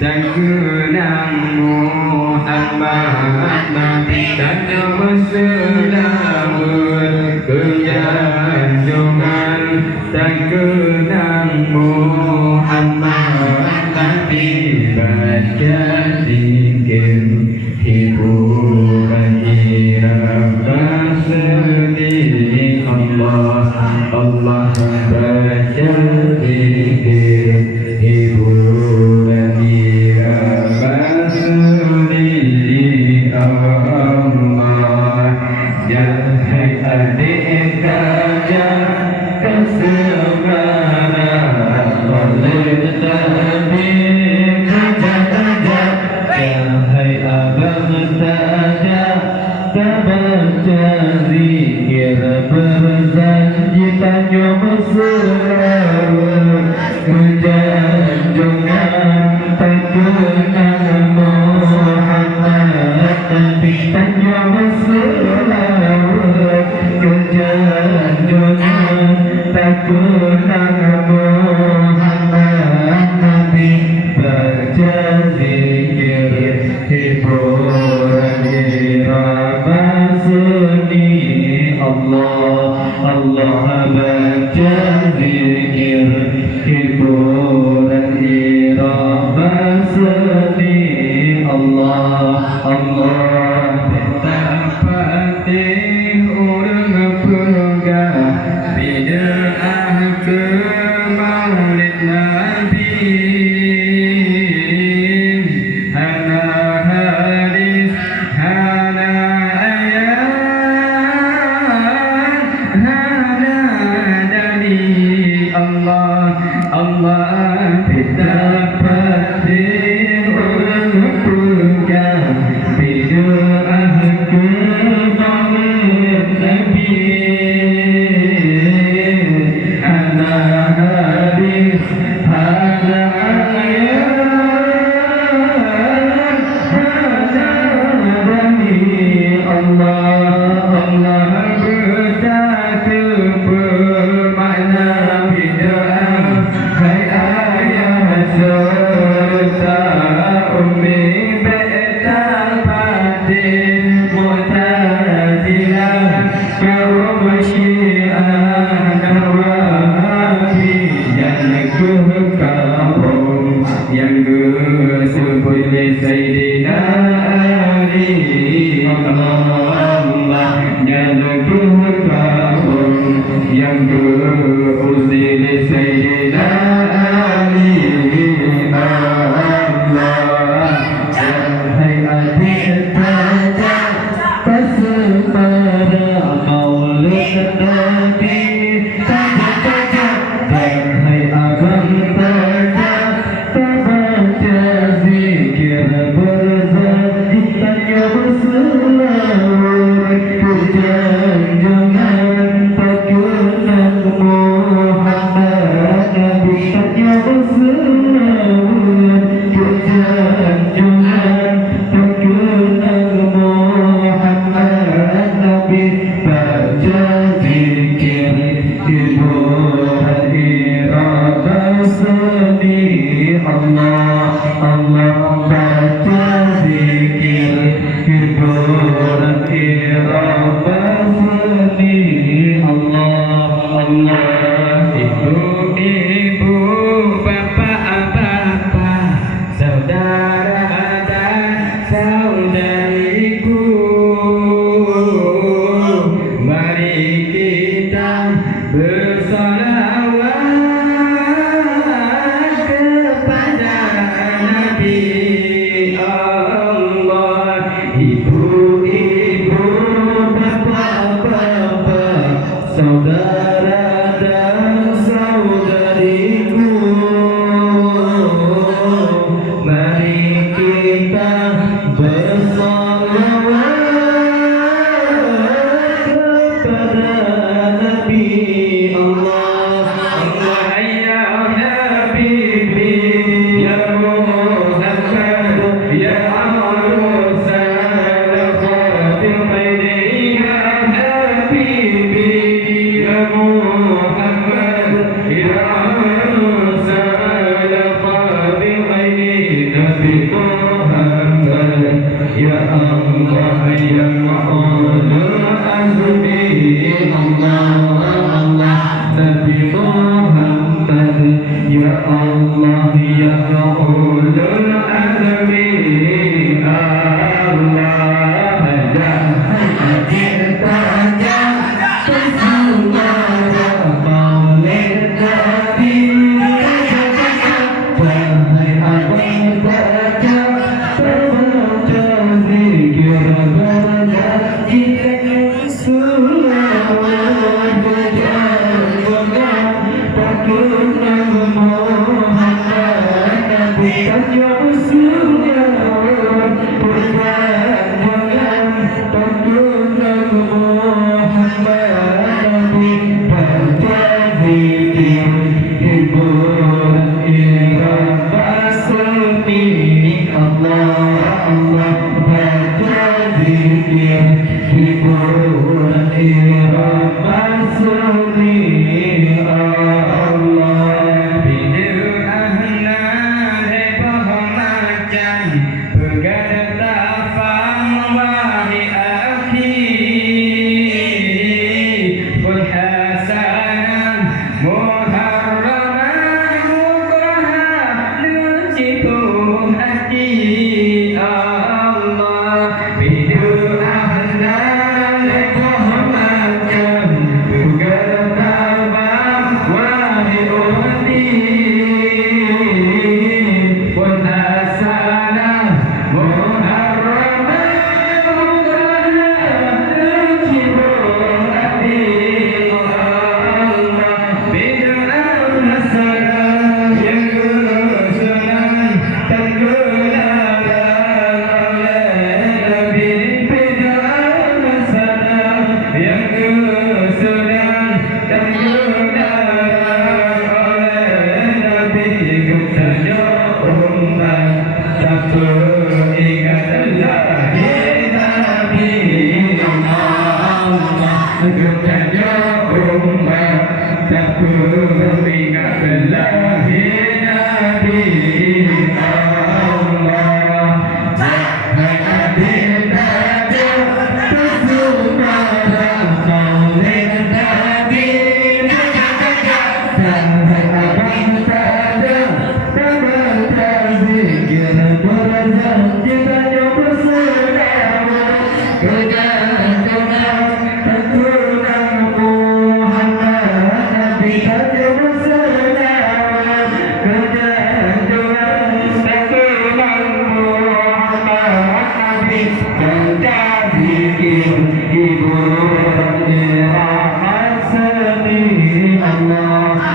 dan kenang Muhammad Nabi dan selamat kejanjungan dan kenang Muhammad Nabi baca zikir hiburan irama sedih Allah Allah baca zikir hiburan irama sedih Allah jahai adik gajah kesemana oleh tabir gajah-gajah jahai abang saja tak baca zikir berjanji tanya mesra kejanjungan tak kenang Muhammad Nabi tanya mesra kejanjungan tak kenang Muhammad Nabi baca zikir hiburan irama sedih Allah Allah baca zikir hiburan irama sedih Allah Allah betapati orang pegang bid'ah ke maulid Nabi hana hadis hana ayat hana dari Allah Allah betapati orang pegang bid'ah ke maulid Nabi hana hadis hana ayat hana dari Allah Allah berkata bermakna bid'ah hai ayat serta ummi betapati mu'tazilah kaum syiah nawabi yang kekaum yang disebut Sayyidina Ali Allah yang kekaum yang diusir Sayyidina Ali Allah jahai adik gajah kesemana maulid Nabi gajah-gajah jahai abang gajah baca zikir berjanji tanya berselawat kejanjungan tak kenang Muhammad Nabi tanya berselawat kejanjungan tak kenang Muhammad Nabi baca zikir hiburan irama sedih Allah Allah baca zikir hiburan irama sedih Allah Allah ibu-ibu bapak-bapak saudara dan saudariku mari kita bersalawat kepada Nabi ulul azmi Allah jangan kita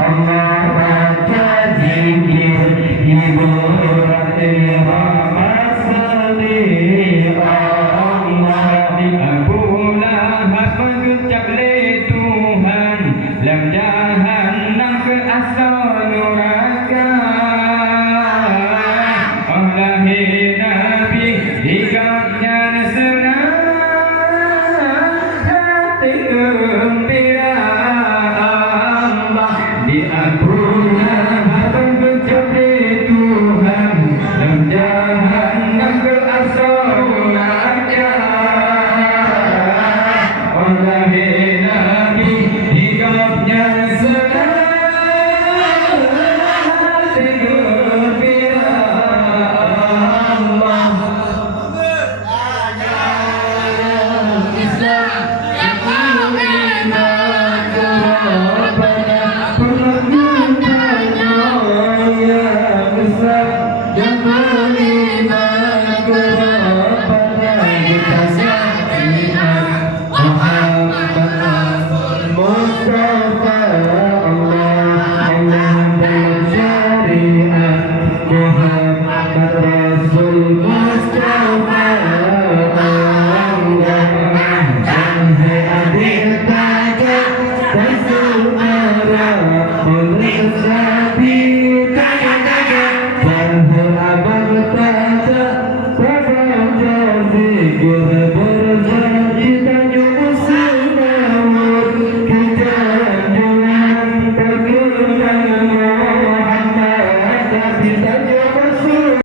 Allah baca zikir, ibu